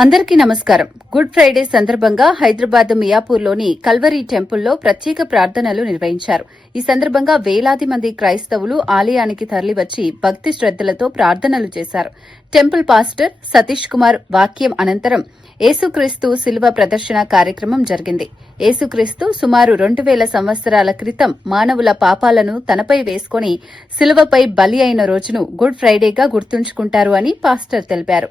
అందరికీ నమస్కారం. Good Friday సందర్భంగా హైదరాబాద్ మియాపూర్లోని కల్వరీ టెంపుల్లో ప్రత్యేక ప్రార్థనలు నిర్వహించారు. ఈ సందర్భంగా వేలాది మంది క్రైస్తవులు ఆలయానికి తరలివచ్చి భక్తి శ్రద్దలతో ప్రార్థనలు చేశారు. టెంపుల్ పాస్టర్ సతీష్ కుమార్ వాక్యం అనంతరం యేసుక్రీస్తు శిలువ ప్రదర్శన కార్యక్రమం జరిగింది. యేసుక్రీస్తు సుమారు 2000 సంవత్సరాల క్రితం మానవుల పాపాలను తనపై వేసుకుని శిలువపై బలి అయిన రోజును గుడ్ ఫ్రైడేగా గుర్తుంచుకుంటారు అని పాస్టర్ తెలిపారు.